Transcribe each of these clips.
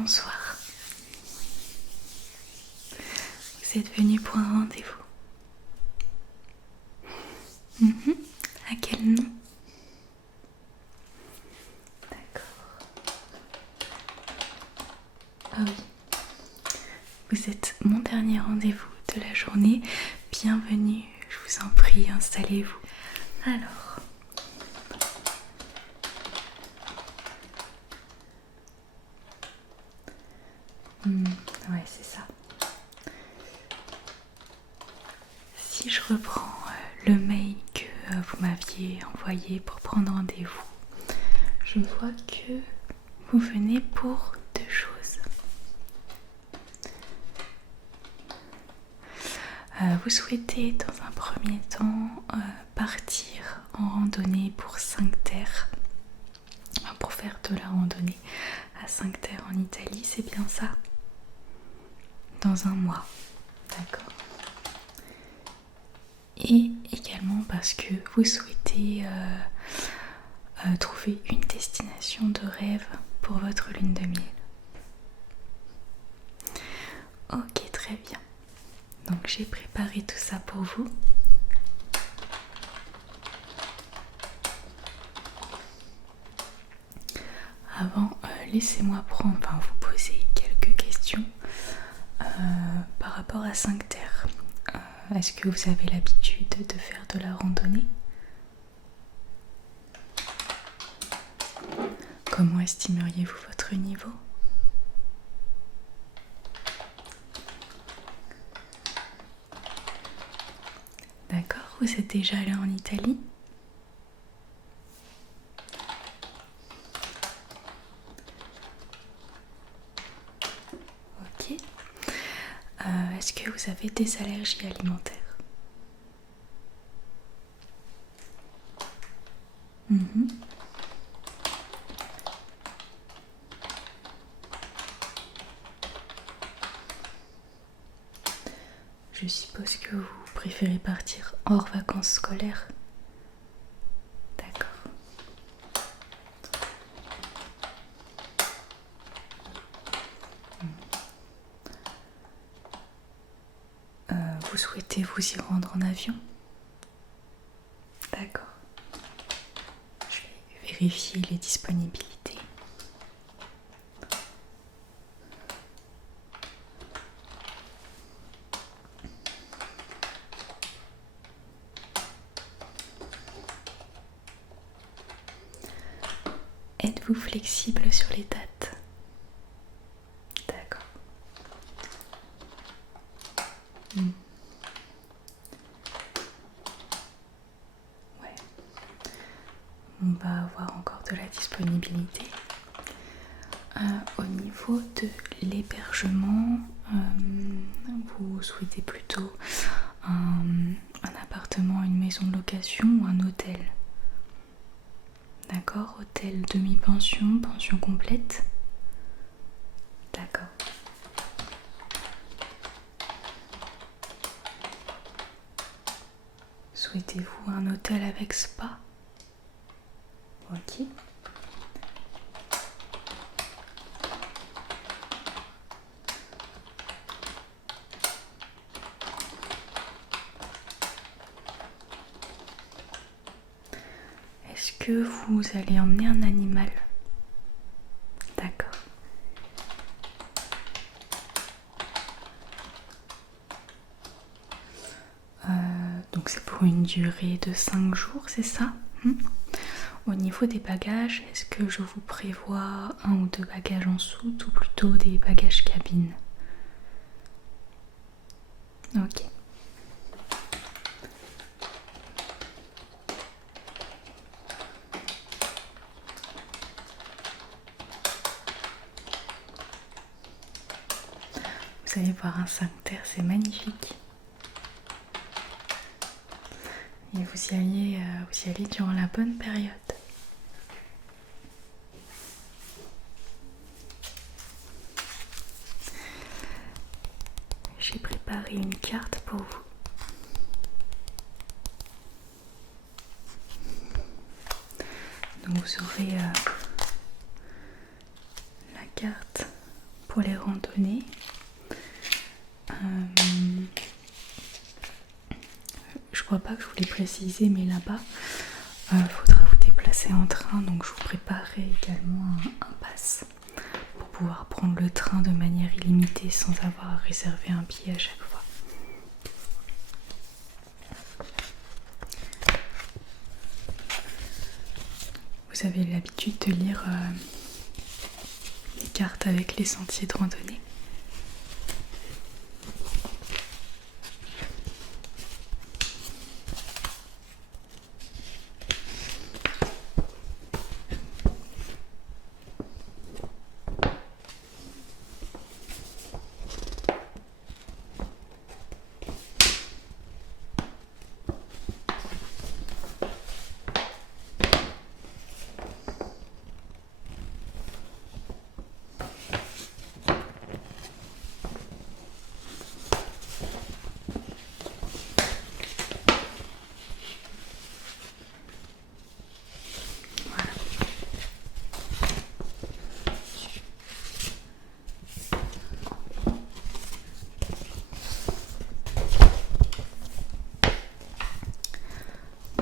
bonsoir. Vous êtes venu pour un rendez-vous. À quel nom? D'accord. Ah oui. Vous êtes mon dernier rendez-vous de la journée. Bienvenue, je vous en prie, installez-vous. Alors... ouais, c'est ça. Si je reprends le mail que vous m'aviez envoyé pour prendre rendez-vous, je vois que vous venez pour deux choses. Vous souhaitez dans un premier temps partir en randonnée pour 5 terres, pour faire de la randonnée à 5 terres en Italie, c'est bien ça? Dans un mois, d'accord. Et également parce que vous souhaitez trouver une destination de rêve pour votre lune de miel. Ok, très bien. Donc j'ai préparé tout ça pour vous. Avant, laissez-moi vous poser quelques questions par rapport à 5 terres. Est-ce que vous avez l'habitude de faire de la randonnée? Comment estimeriez-vous votre niveau? D'accord, vous êtes déjà allé en Italie? Ok. Est-ce que vous avez des allergies alimentaires? Je suppose que vous préférez partir hors vacances scolaires. D'accord. Vous souhaitez vous y rendre en avion? D'accord. Je vais vérifier les disponibilités. Êtes-vous flexible sur les dates? D'accord. Ouais. On va avoir encore de la disponibilité. Au niveau de l'hébergement, vous souhaitez plutôt un appartement, une maison de location ou un hôtel? D'accord, hôtel demi-pension, pension complète? D'accord. Souhaitez-vous un hôtel avec spa? Ok. Est-ce que vous allez emmener un animal? D'accord. Donc c'est pour une durée de 5 jours, c'est ça? Au niveau des bagages, est-ce que je vous prévois 1 ou 2 bagages en soute ou plutôt des bagages cabine? Ok. Vous allez voir un 5 terres, c'est magnifique. Et vous y allez durant la bonne période. J'ai préparé une carte pour vous. Donc vous aurez la carte pour les randonnées. Je crois pas que je vous l'ai précisé, mais là-bas, faudra vous déplacer en train, donc je vous préparerai également un pass pour pouvoir prendre le train de manière illimitée sans avoir à réserver un billet à chaque fois. Vous avez l'habitude de lire les cartes avec les sentiers de randonnée.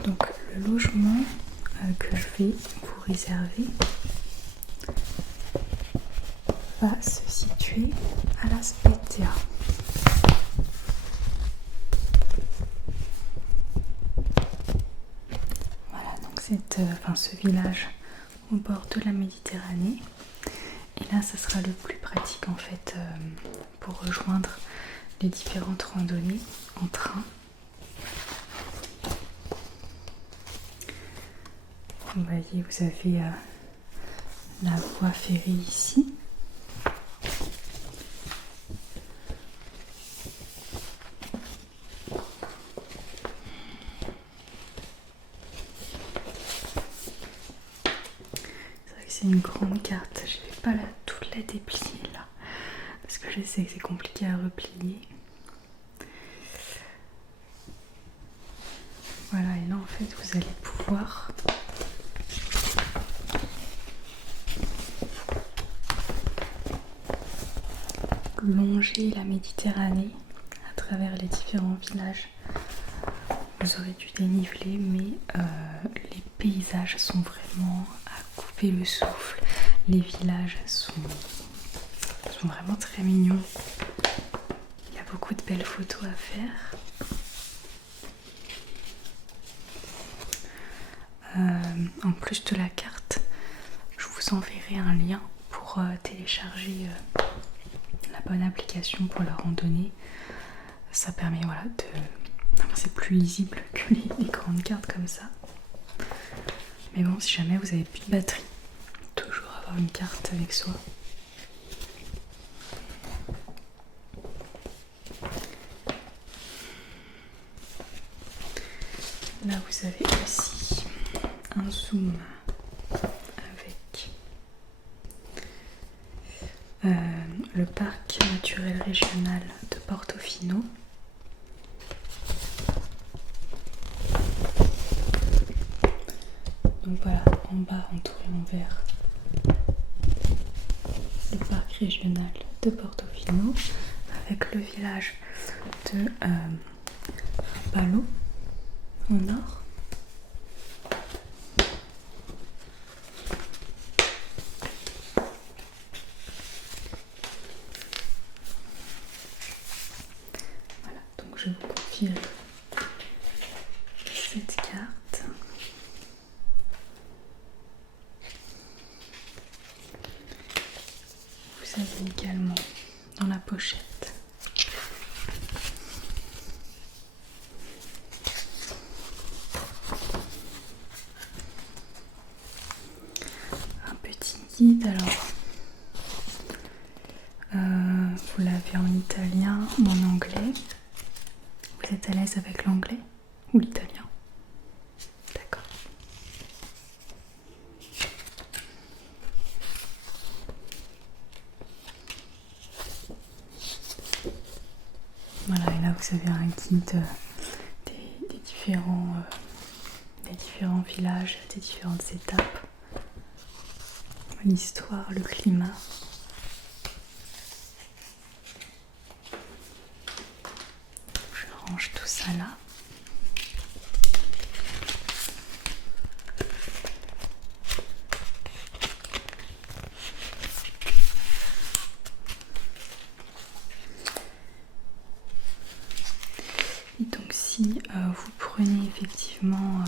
Donc le logement que je vais vous réserver va se situer à La Spezia. Voilà, donc ce village au bord de la Méditerranée. Et là, ça sera le plus pratique en fait pour rejoindre les différentes randonnées en train. Vous voyez, vous avez la voie ferrée ici. C'est vrai que c'est une grande carte, je ne vais pas toute la déplier là, parce que je sais que c'est compliqué à replier. Voilà, et là en fait vous allez pouvoir longer la Méditerranée à travers les différents villages. Vous aurez du dénivelé, mais les paysages sont vraiment à couper le souffle. Les villages sont vraiment très mignons. Il y a beaucoup de belles photos à faire. En plus de la carte, je vous enverrai un lien pour télécharger la bonne application pour la randonnée. Ça permet c'est plus lisible que les grandes cartes comme ça. Mais bon, si jamais vous avez plus de batterie, toujours avoir une carte avec soi. Là vous avez aussi un zoom avec le parc naturel régional de Portofino. Donc voilà, en bas entouré en vert, le parc régional de Portofino avec le village de Rapallo au nord. Voilà, donc je vous confie cette carte. Vous avez également dans la pochette un petit guide. Alors vous l'avez en italien ou en anglais. Vous êtes à l'aise avec l'anglais ou l'italien? D'accord. Voilà, et là vous avez un guide des différents villages, des différentes étapes, l'histoire, le climat. vous prenez effectivement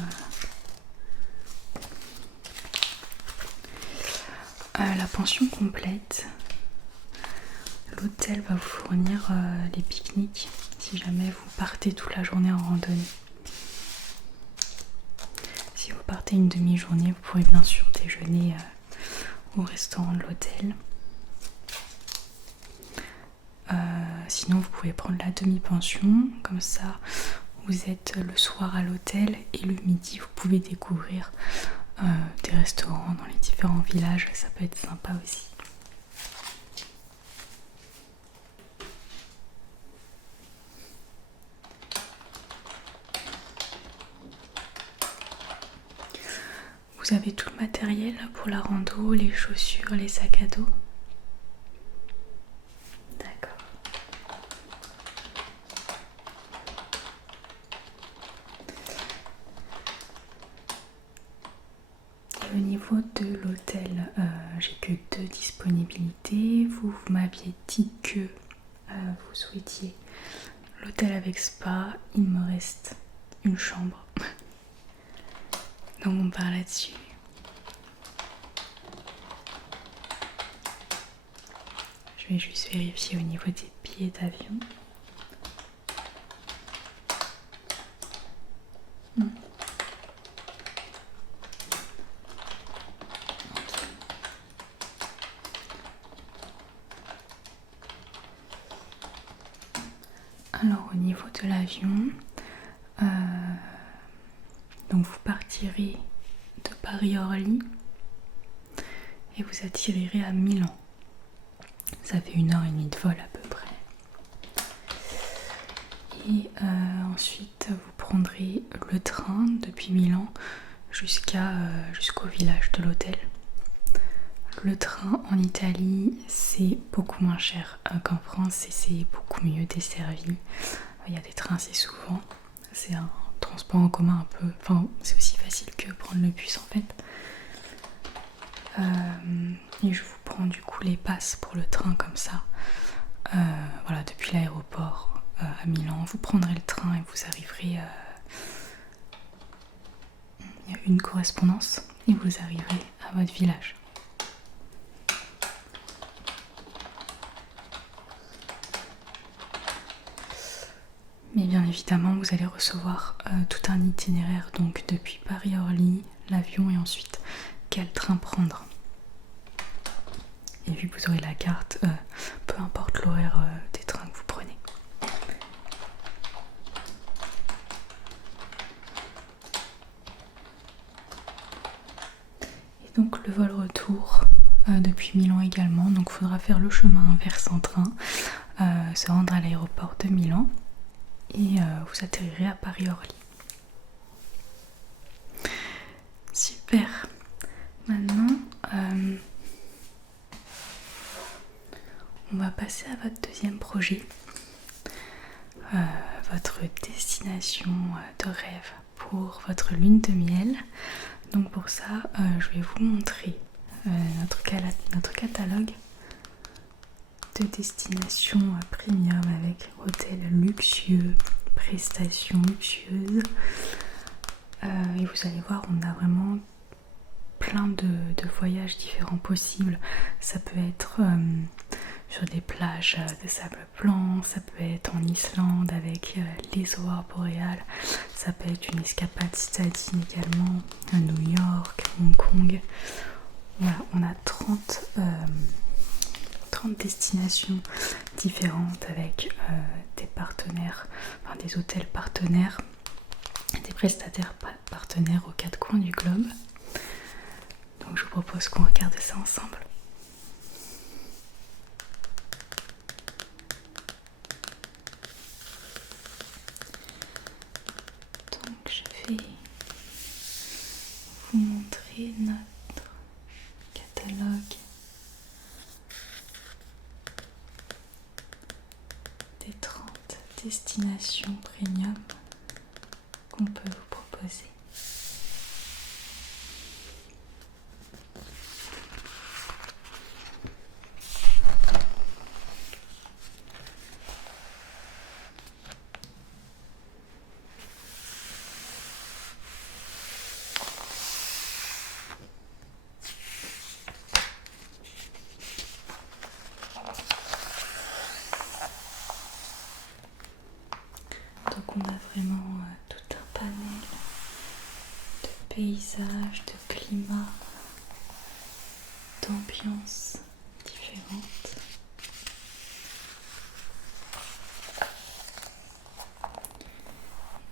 la pension complète. L'hôtel va vous fournir les pique-niques si jamais vous partez toute la journée en randonnée. Si vous partez une demi-journée, vous pourrez bien sûr déjeuner au restaurant de l'hôtel. Sinon, vous pouvez prendre la demi-pension, comme ça vous êtes le soir à l'hôtel et le midi vous pouvez découvrir des restaurants dans les différents villages, ça peut être sympa aussi. Vous avez tout le matériel pour la rando, les chaussures, les sacs à dos? D'accord. Et au niveau de l'hôtel, j'ai que 2 disponibilités. Vous m'aviez dit que vous souhaitiez l'hôtel avec spa. Il me reste une chambre. Donc on part là-dessus. Je vais juste vérifier au niveau des billets d'avion. Alors au niveau de l'avion, donc vous partirez de Paris-Orly et vous atterrirez à Milan. Ça fait 1h30 de vol à peu près. Et ensuite vous prendrez le train depuis Milan jusqu'au village de l'hôtel. Le train en Italie c'est beaucoup moins cher qu'en France et c'est beaucoup mieux desservi. Il y a des trains assez souvent. C'est un transport en commun un peu... Enfin, c'est aussi facile que prendre le bus en fait. Et je vous prends du coup les passes pour le train comme ça. Voilà, depuis l'aéroport à Milan, vous prendrez le train et vous arriverez... il y a une correspondance et vous arriverez à votre village. Mais bien évidemment, vous allez recevoir tout un itinéraire, donc depuis Paris-Orly, l'avion et ensuite quel train prendre. Et vu que vous aurez la carte, peu importe l'horaire des trains que vous prenez. Et donc le vol retour depuis Milan également, donc il faudra faire le chemin inverse en train, se rendre à l'aéroport de Milan. Et vous atterrirez à Paris-Orly. Super. Maintenant, on va passer à votre deuxième projet, votre destination de rêve pour votre lune de miel. Donc pour ça, je vais vous montrer notre catalogue de destination premium avec hôtel luxueux, prestations luxueuses. Et vous allez voir, on a vraiment plein de voyages différents possibles. Ça peut être sur des plages de sable blanc, ça peut être en Islande avec les aurores boréales, ça peut être une escapade citadine également à New York, Hong Kong. Voilà, on a 30 destinations différentes avec des partenaires, enfin des hôtels partenaires, des prestataires partenaires aux 4 coins du globe. Donc je vous propose qu'on regarde ça ensemble. Donc je vais vous montrer notre catalogue des 30 destinations premium qu'on peut vous proposer. paysages, de climats, d'ambiances différentes.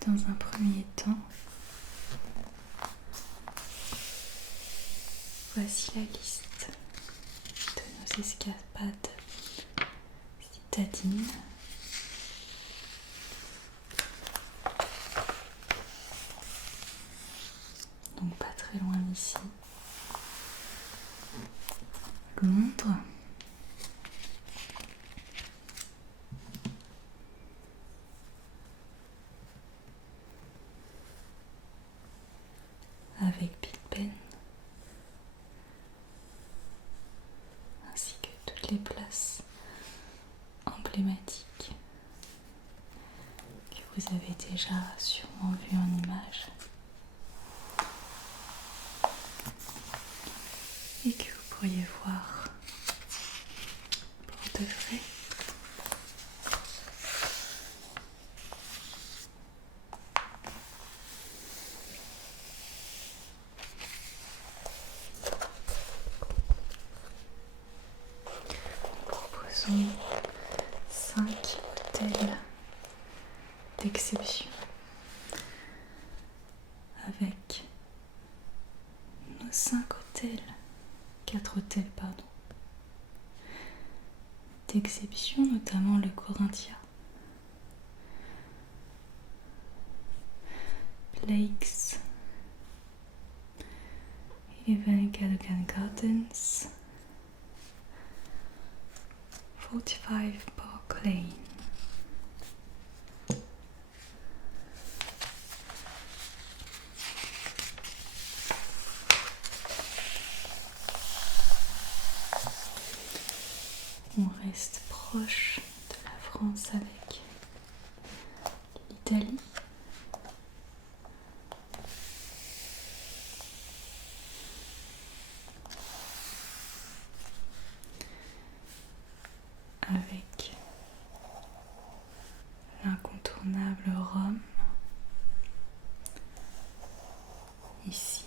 Dans un premier temps, voici la liste de nos escapades citadines. Donc pas très loin d'ici. Londres. Avec Big Ben. Ainsi que toutes les places emblématiques que vous avez déjà sûrement vues en images. Et que vous pourriez voir pour de vrai. Nous proposons 5 hôtels d'exception avec nos 5 hôtels, 4 hôtels pardon, d'exception, notamment le Corinthia, Lakes, Even Cadogan Gardens, 45 Park Lane. On reste proche de la France avec l'Italie. Avec l'incontournable Rome. Ici,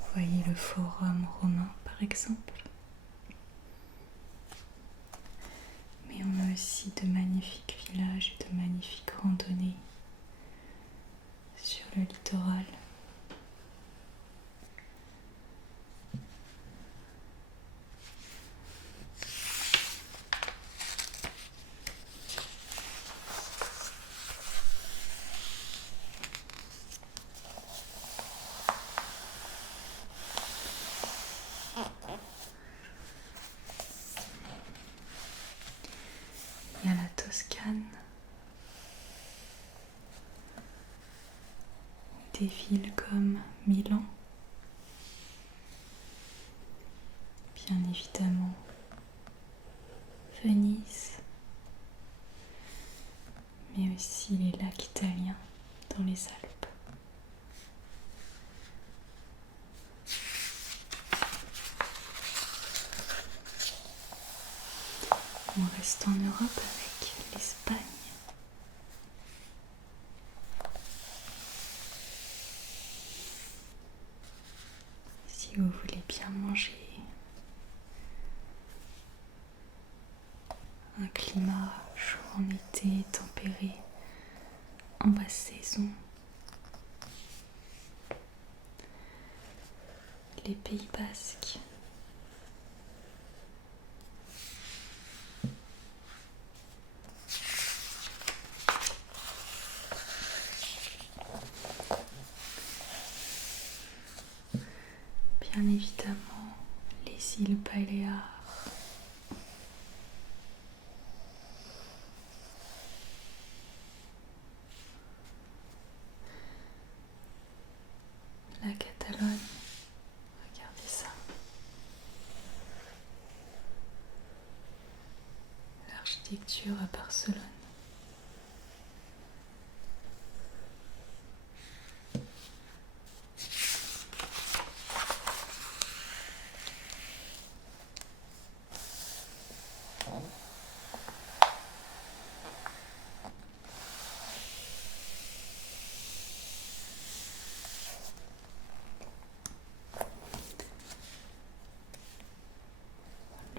vous voyez le Forum romain par exemple. Mais on a aussi de magnifiques villages et de magnifiques randonnées sur le littoral. Il y a la Toscane, des villes comme Milan, bien évidemment Venise, mais aussi les lacs italiens dans les Alpes. On reste en Europe avec l'Espagne. Si vous voulez bien manger, un climat chaud en été, tempéré en basse saison, les Pays Basques. Bien évidemment, les îles Baléares. La Catalogne, regardez ça. L'architecture à Barcelone.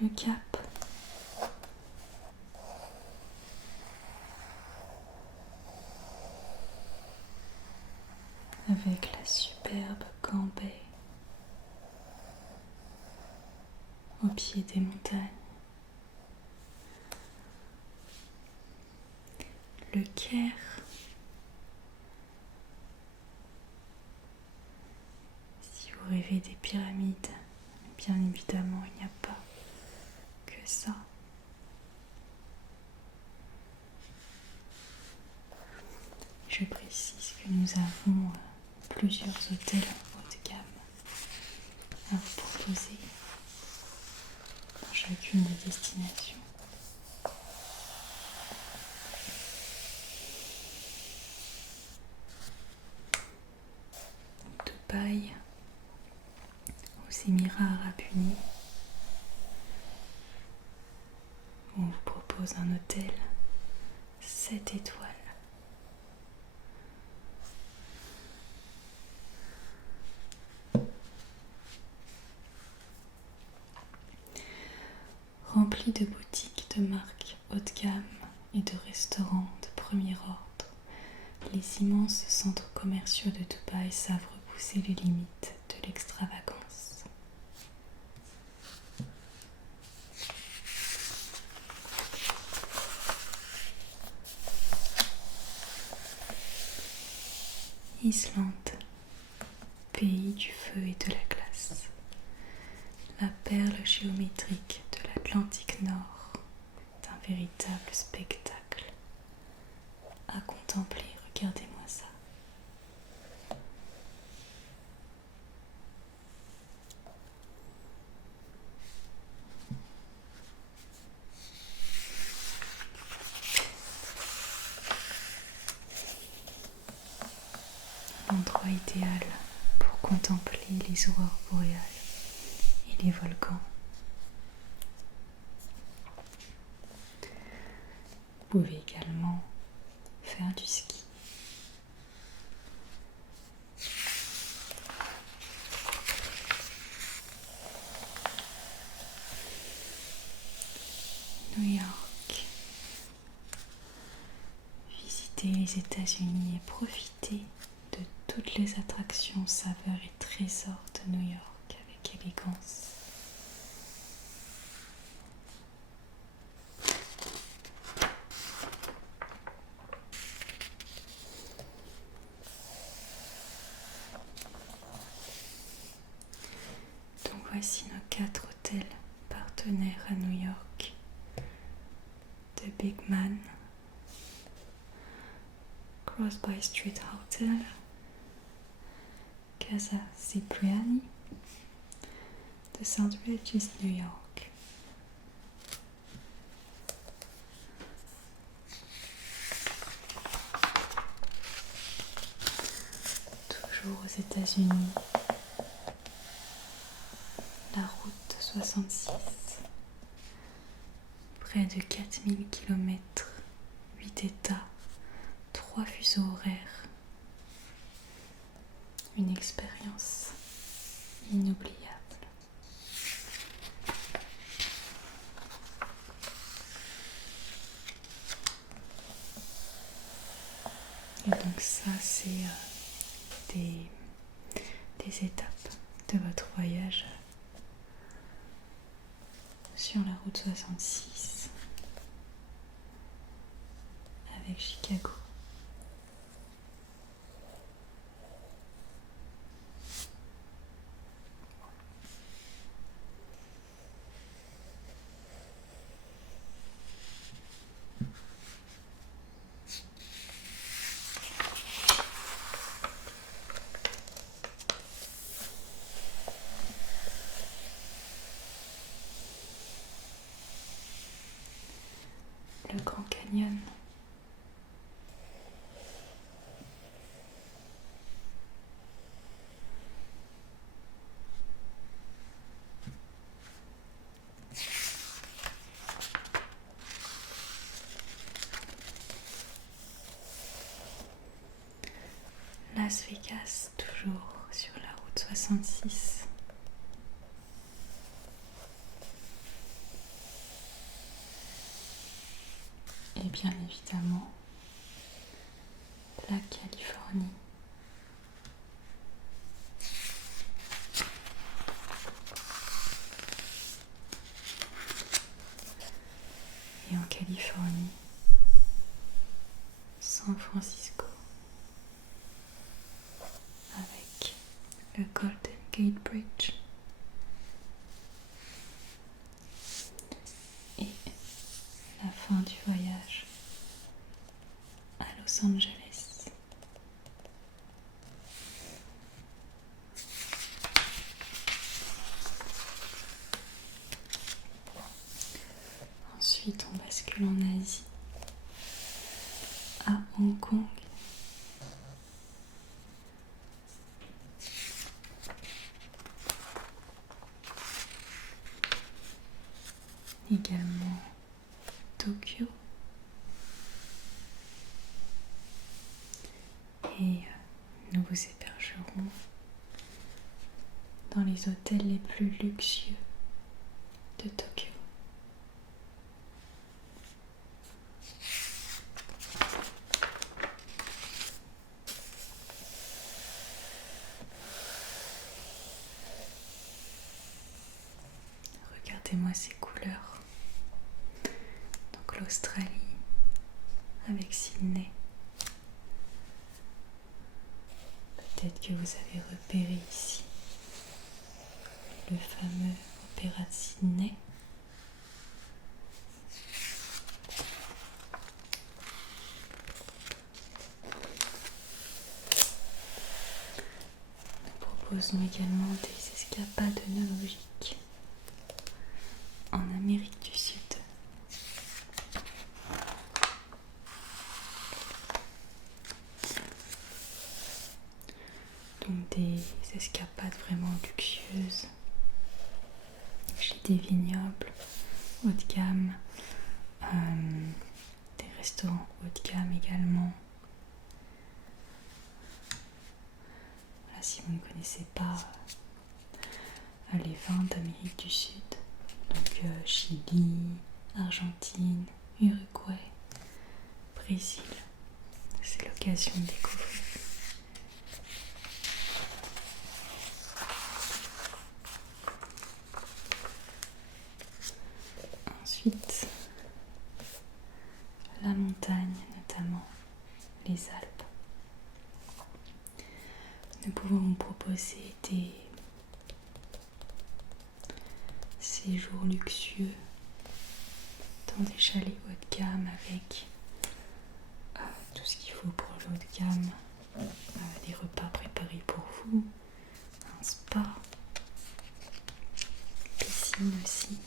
le cap. Avec la superbe Cambay au pied des montagnes. Le Caire, si vous rêvez des pyramides, bien évidemment il n'y a pas que ça. Je précise que nous avons plusieurs hôtels haut de gamme à vous proposer dans chacune des destinations. Dubaï, aux Émirats Arabes Unis, on vous propose un hôtel 7 étoiles. Rempli de boutiques de marques haut de gamme et de restaurants de premier ordre, les immenses centres commerciaux de Dubaï savent repousser les limites de l'extravagance. Islande, pays du feu et de la glace, la perle géométrique de l'Atlantique Nord est un véritable spectacle à contempler. Regardez-moi ça. L'endroit idéal pour contempler les aurores boréales et les volcans. Vous pouvez également faire du ski. New York. Visitez les États-Unis et profitez de toutes les attractions, saveurs et trésors de New York avec élégance. Donc voici nos 4 hôtels partenaires à New York. The Big Man, Crosby Street Hotel, Casa Cipriani, de St. Regis, New York. Toujours aux États-Unis, la route 66, près de 4000 km, 8 États, 3 fuseaux horaires. Une expérience inoubliable. Et donc ça, c'est des étapes de votre voyage sur la route 66 avec Chicago. Le Grand Canyon. Las Vegas, toujours sur la route 66. et bien évidemment la Californie. Et en Californie, San Francisco, avec le Golden Gate Bridge et la fin du voyage à Los Angeles. Ensuite, on bascule en Asie, à Hong Kong. Également Tokyo. Et nous vous hébergerons dans les hôtels les plus luxueux de Tokyo. Regardez-moi ces couleurs. Donc l'Australie avec Sydney. Peut-être que vous avez repéré ici le fameux opéra de Sydney. Nous proposons également des escapades œnologiques en Amérique du Sud. Donc des escapades vraiment luxueuses chez des vignobles haut de gamme, des restaurants haut de gamme également. Voilà, si vous ne connaissez pas les vins d'Amérique du Sud, donc Chili, Argentine, Uruguay, Brésil, c'est l'occasion de découvrir. Ensuite, la montagne, notamment les Alpes. Nous pouvons vous proposer des séjours luxueux dans des chalets haut de gamme avec tout ce qu'il faut pour le haut de gamme, des repas préparés pour vous, un spa, piscine aussi.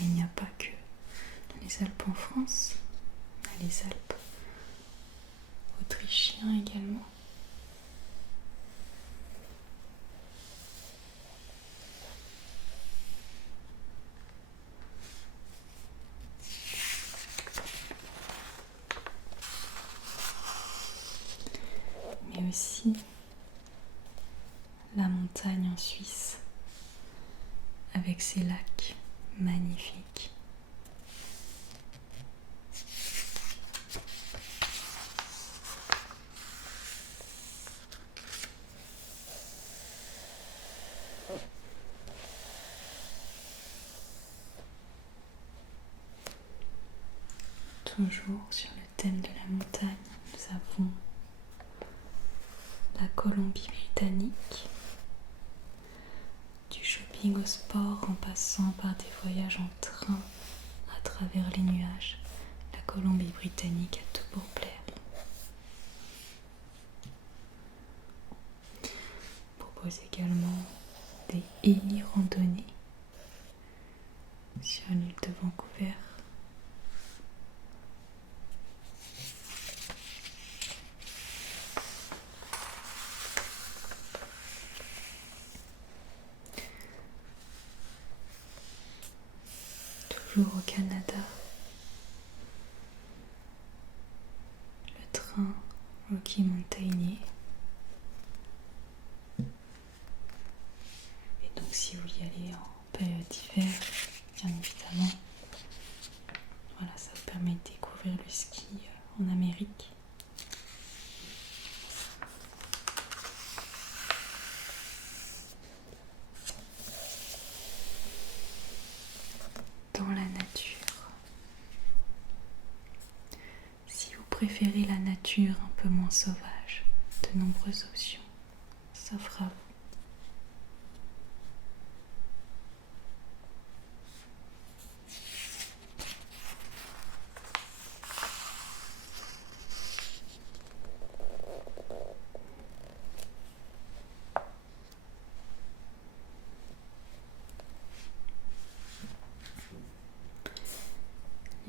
Mais il n'y a pas que les Alpes en France, on a les Alpes autrichiens également. Mais aussi la montagne en Suisse avec ses lacs magnifiques. Toujours sur le thème de la montagne, nous avons la Colombie-Britannique, du shopping au sport en passant par des voyages en train à travers les nuages. La Colombie-Britannique a tout pour plaire. On propose également des héli-randonnées sur l'île de Vancouver. Toujours au Canada, le train Rocky Mountaineer y aller en période d'hiver, bien évidemment. Voilà, ça vous permet de découvrir le ski en Amérique. Dans la nature. Si vous préférez la nature un peu moins sauvage, de nombreuses options s'offrent à vous.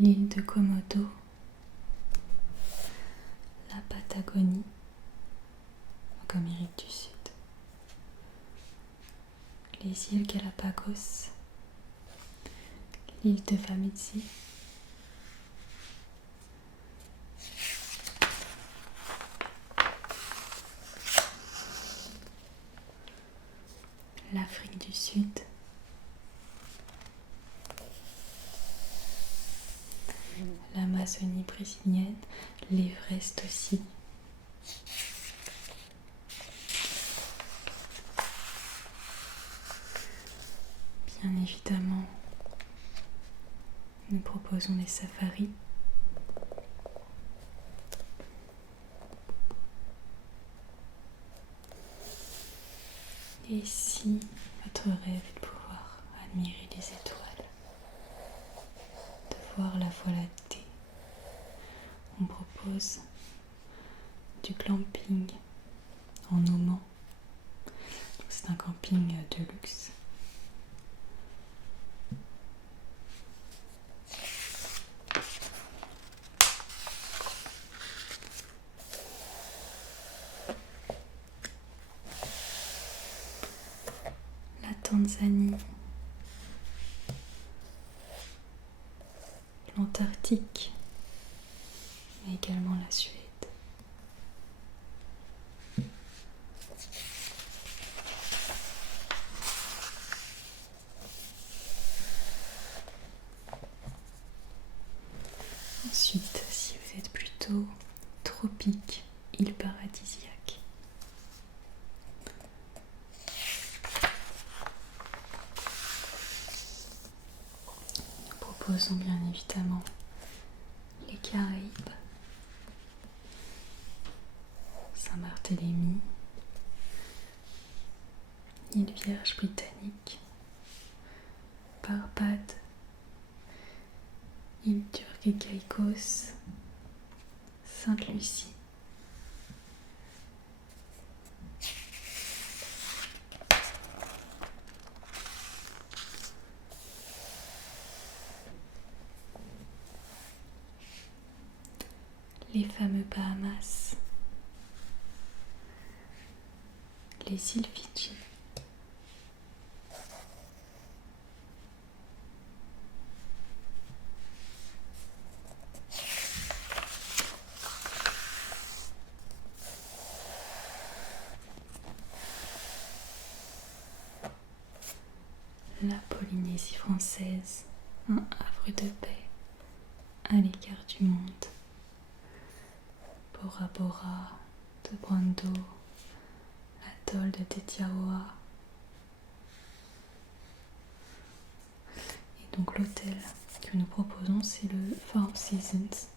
L'île de Komodo, la Patagonie, donc Amérique du Sud, les îles Galapagos, l'île de Famizzi, l'Afrique du Sud, l'Amazonie brésilienne, l'Everest aussi. Bien évidemment, nous proposons des safaris. Et si votre rêve est de pouvoir admirer les étoiles, de voir la Voie lactée, on propose du glamping en Oman. C'est un camping de luxe. La Tanzanie, l'Antarctique, mais également la Suède. Ensuite, si vous êtes plutôt tropique, île paradisiaque, nous proposons bien évidemment les Caraïbes, Saint-Barthélemy, île Vierge britannique, Barbade, île turque et Caïcos, Sainte-Lucie. Les fameux Bahamas, les îles Fidji, la Polynésie française, un havre de paix à l'écart du monde. Bora Bora, de Brando, l'atoll de Tetiaroa. Et donc l'hôtel que nous proposons, c'est le Four Seasons.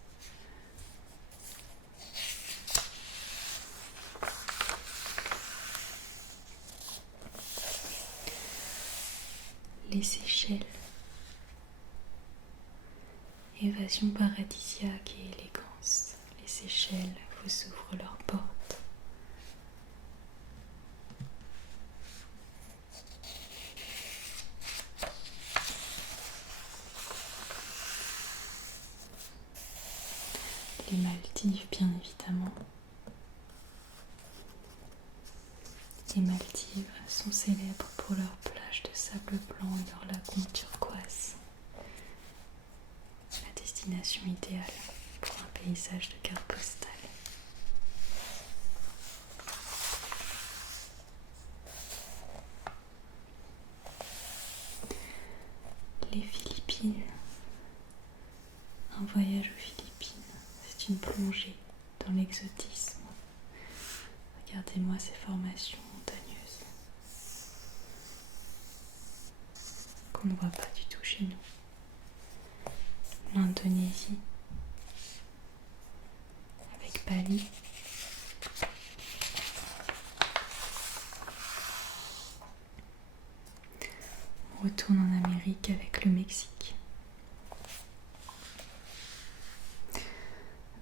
Les Seychelles. Évasion paradisiaque et élégance. Les Seychelles vous ouvrent leurs portes. Les Maldives, bien évidemment. Les Maldives sont célèbres pour leurs plages de sable blanc et leurs lagons turquoise. La destination idéale pour un paysage de carte postale. Les Philippines. Un voyage aux Philippines, c'est une plongée dans l'exotisme. Regardez-moi ces formations montagneuses qu'on ne voit pas du tout chez nous. L'Indonésie, avec Bali. On retourne en Amérique avec le Mexique.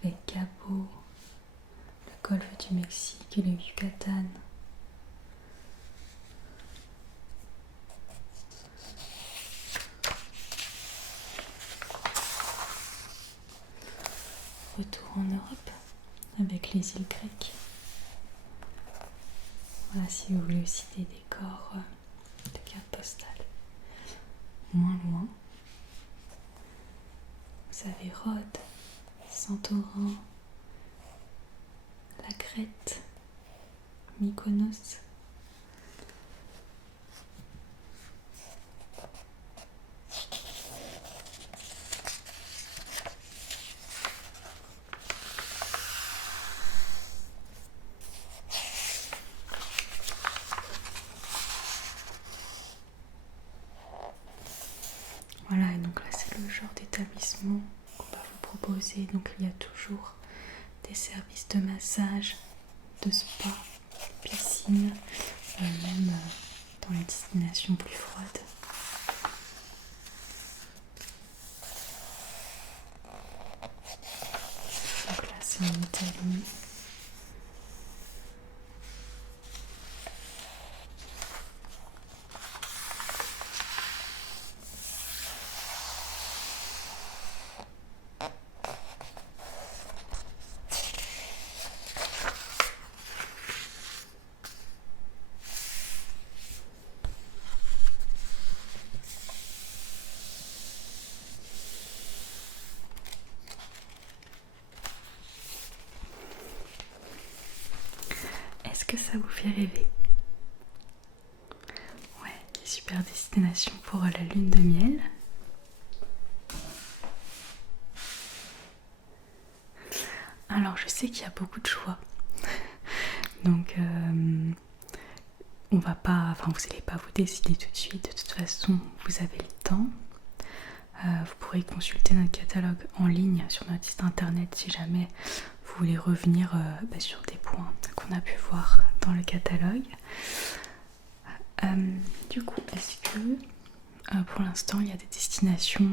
Avec Cabo, le golfe du Mexique et le Yucatan. Retour en Europe avec les îles grecques. Voilà, si vous voulez aussi des décors de cartes postales. Moins loin, vous avez Rhodes, Santorin, la Crète, Mykonos. Voilà, et donc là c'est le genre d'établissement qu'on va vous proposer. Donc il y a toujours des services de massage, de spa, piscine, même dans les destinations plus froides. Donc là c'est en Italie. Est-ce que ça vous fait rêver? Ouais, des super destinations pour la lune de miel. Alors je sais qu'il y a beaucoup de choix. Donc on va pas, enfin vous n'allez pas vous décider tout de suite. De toute façon, vous avez le temps. Vous pourrez consulter notre catalogue en ligne sur notre site internet si jamais vous voulez revenir sur des points qu'on a pu voir dans le catalogue. Du coup, est-ce que pour l'instant il y a des destinations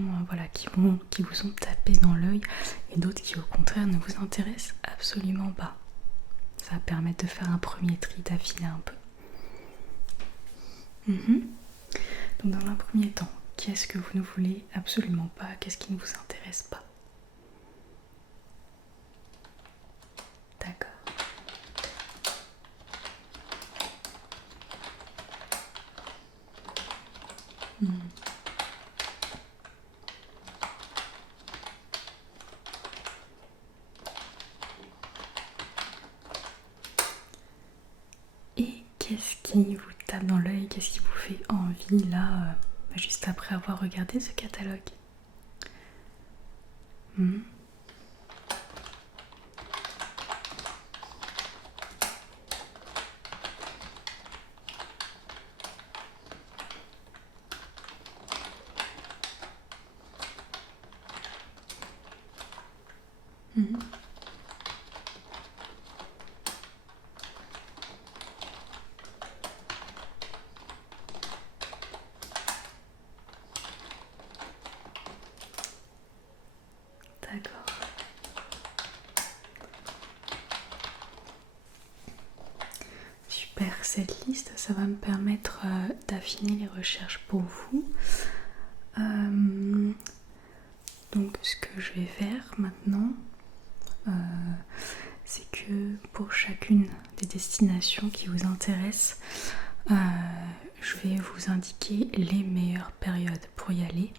qui vous ont tapé dans l'œil et d'autres qui au contraire ne vous intéressent absolument pas? Ça va permettre de faire un premier tri, d'affiner un peu. Donc dans un premier temps, qu'est-ce que vous ne voulez absolument pas? Qu'est-ce qui ne vous intéresse pas? D'accord. Et qu'est-ce qui vous tape dans l'œil? Qu'est-ce qui vous fait envie là, juste après avoir regardé ce catalogue? D'accord. Super, cette liste, ça va me permettre d'affiner les recherches pour vous. Donc ce que je vais faire maintenant, c'est que pour chacune des destinations qui vous intéressent, je vais vous indiquer les meilleures périodes pour y aller.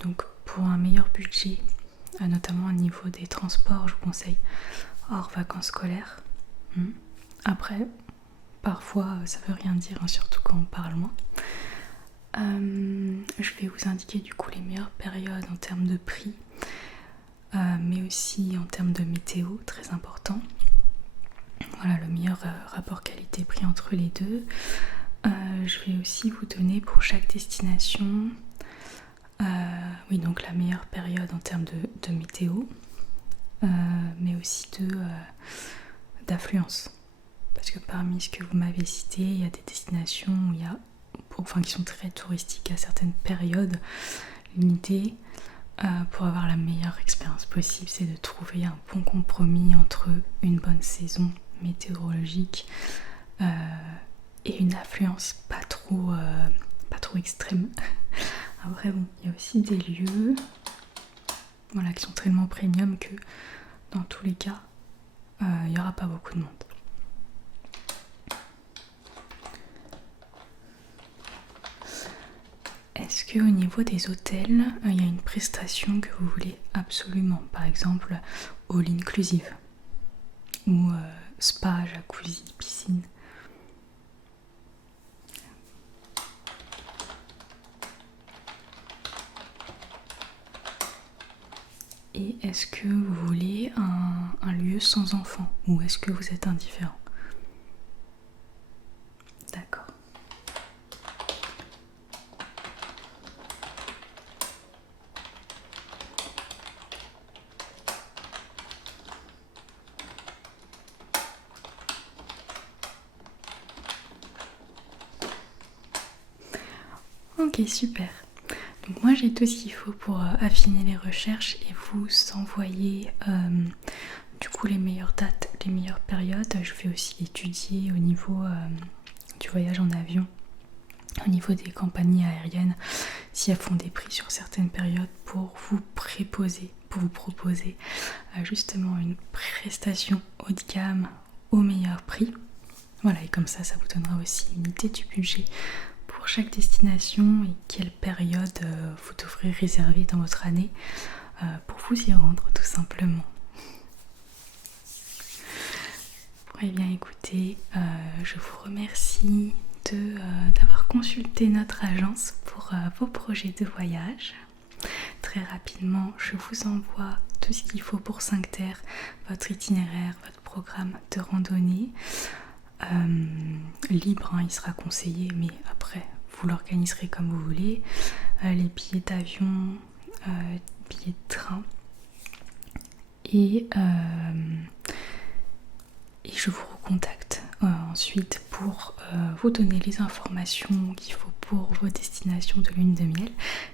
Donc pour un meilleur budget, notamment au niveau des transports, je vous conseille hors vacances scolaires. Après, parfois ça veut rien dire, surtout quand on parle loin. je vais vous indiquer du coup les meilleures périodes en termes de prix, mais aussi en termes de météo, très important. Voilà, le meilleur rapport qualité-prix entre les deux. Je vais aussi vous donner pour chaque destination, oui, donc la meilleure période en termes de météo, mais aussi d'affluence. Parce que parmi ce que vous m'avez cité, il y a des destinations où il y a, qui sont très touristiques à certaines périodes. L'idée, pour avoir la meilleure expérience possible, c'est de trouver un bon compromis entre une bonne saison météorologique et une affluence pas trop extrême. Après bon, il y a aussi des lieux qui sont tellement premium que dans tous les cas, il n'y aura pas beaucoup de monde. Est-ce qu'au niveau des hôtels, il y a une prestation que vous voulez absolument? Par exemple, all inclusive ou spa, jacuzzi, piscine? Et est-ce que vous voulez un lieu sans enfants ou est-ce que vous êtes indifférent? D'accord. Ok, super. Donc moi j'ai tout ce qu'il faut pour affiner les recherches et vous envoyer du coup les meilleures dates, les meilleures périodes. Je vais aussi étudier au niveau du voyage en avion, au niveau des compagnies aériennes, si elles font des prix sur certaines périodes pour vous proposer justement une prestation haut de gamme au meilleur prix. Voilà, et comme ça vous donnera aussi une idée du budget pour chaque destination et quelle période vous devrez réserver dans votre année pour vous y rendre tout simplement. Eh bien écoutez, je vous remercie d'avoir consulté notre agence pour vos projets de voyage. Très rapidement, je vous envoie tout ce qu'il faut pour 5 terres, votre itinéraire, votre programme de randonnée. Libre, il sera conseillé, mais après vous l'organiserez comme vous voulez. Les billets d'avion, billets de train et je vous recontacte ensuite pour vous donner les informations qu'il faut pour vos destinations de lune de miel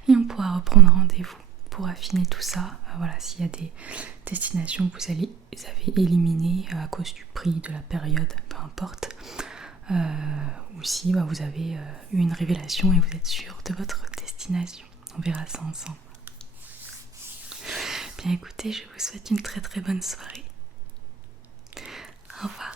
et on pourra reprendre rendez-vous pour affiner tout ça. Voilà, s'il y a des destinations que vous avez éliminées à cause du prix, de la période, peu importe, ou si vous avez eu une révélation et vous êtes sûr de votre destination. On verra ça ensemble. Bien écoutez, je vous souhaite une très très bonne soirée. Au revoir.